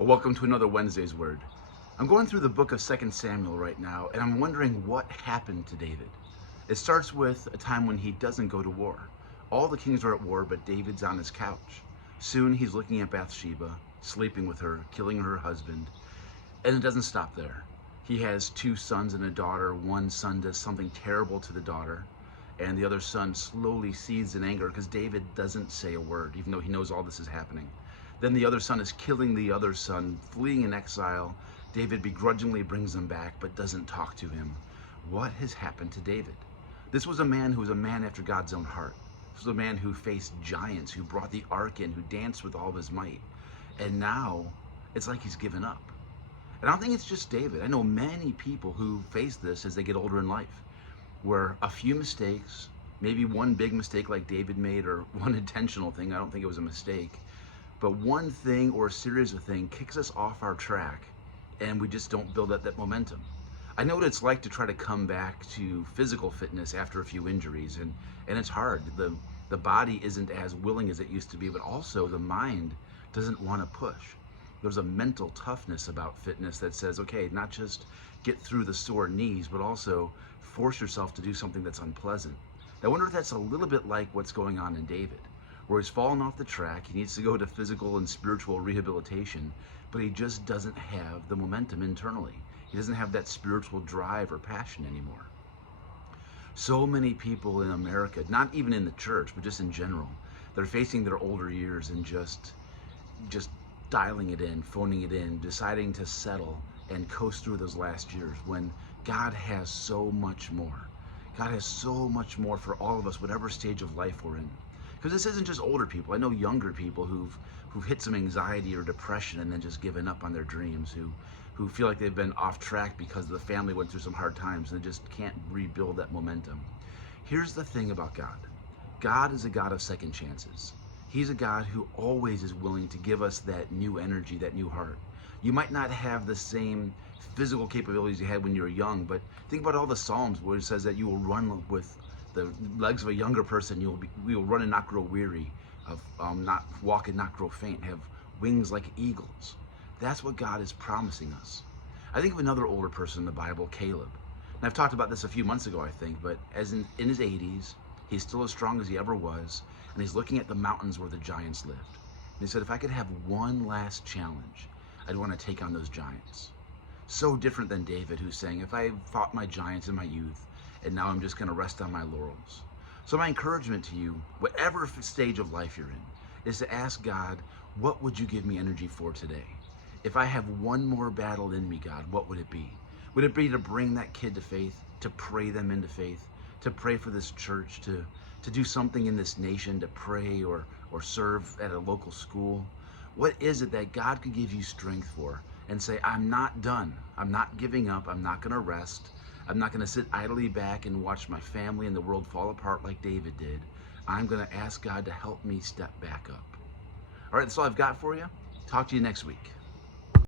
Well, welcome to another Wednesday's Word. I'm going through the book of 2 Samuel right now, and I'm wondering what happened to David. It starts with a time when he doesn't go to war. All the kings are at war, but David's on his couch. Soon he's looking at Bathsheba, sleeping with her, killing her husband, and it doesn't stop there. He has two sons and a daughter. One son does something terrible to the daughter, and the other son slowly seethes in anger because David doesn't say a word, even though he knows all this is happening. Then the other son is killing the other son, fleeing in exile. David begrudgingly brings him back, but doesn't talk to him. What has happened to David? This was a man who was a man after God's own heart. This was a man who faced giants, who brought the ark in, who danced with all of his might. And now it's like he's given up. And I don't think it's just David. I know many people who face this as they get older in life, where a few mistakes, maybe one big mistake like David made, or one intentional thing, I don't think it was a mistake, but one thing or a series of things kicks us off our track and we just don't build up that momentum. I know what it's like to try to come back to physical fitness after a few injuries, and it's hard. The body isn't as willing as it used to be, but also the mind doesn't want to push. There's a mental toughness about fitness that says, okay, not just get through the sore knees, but also force yourself to do something that's unpleasant. I wonder if that's a little bit like what's going on in David, where he's fallen off the track. He needs to go to physical and spiritual rehabilitation, but he just doesn't have the momentum internally. He doesn't have that spiritual drive or passion anymore. So many people in America, not even in the church, but just in general, they're facing their older years and just dialing it in, phoning it in, deciding to settle and coast through those last years when God has so much more. God has so much more for all of us, whatever stage of life we're in. Because this isn't just older people. I know younger people who've hit some anxiety or depression and then just given up on their dreams, who feel like they've been off track because the family went through some hard times and they just can't rebuild that momentum. Here's the thing about God. God is a God of second chances. He's a God who always is willing to give us that new energy, that new heart. You might not have the same physical capabilities you had when you were young, but think about all the Psalms where it says that you will run with the legs of a younger person. You will run and not grow weary, of not walk and not grow faint, have wings like eagles. That's what God is promising us. I think of another older person in the Bible, Caleb. And I've talked about this a few months ago, I think, but as in his 80s, he's still as strong as he ever was, and he's looking at the mountains where the giants lived. And he said, if I could have one last challenge, I'd want to take on those giants. So different than David, who's saying, if I fought my giants in my youth, and now I'm just going to rest on my laurels. So my encouragement to you, whatever stage of life you're in, is to ask God, what would you give me energy for today? If I have one more battle in me, God, what would it be? Would it be to bring that kid to faith, to pray them into faith, to pray for this church, to do something in this nation, to pray or serve at a local school? What is it that God could give you strength for and say, I'm not done. I'm not giving up. I'm not going to rest. I'm not going to sit idly back and watch my family and the world fall apart like David did. I'm going to ask God to help me step back up. All right, that's all I've got for you. Talk to you next week.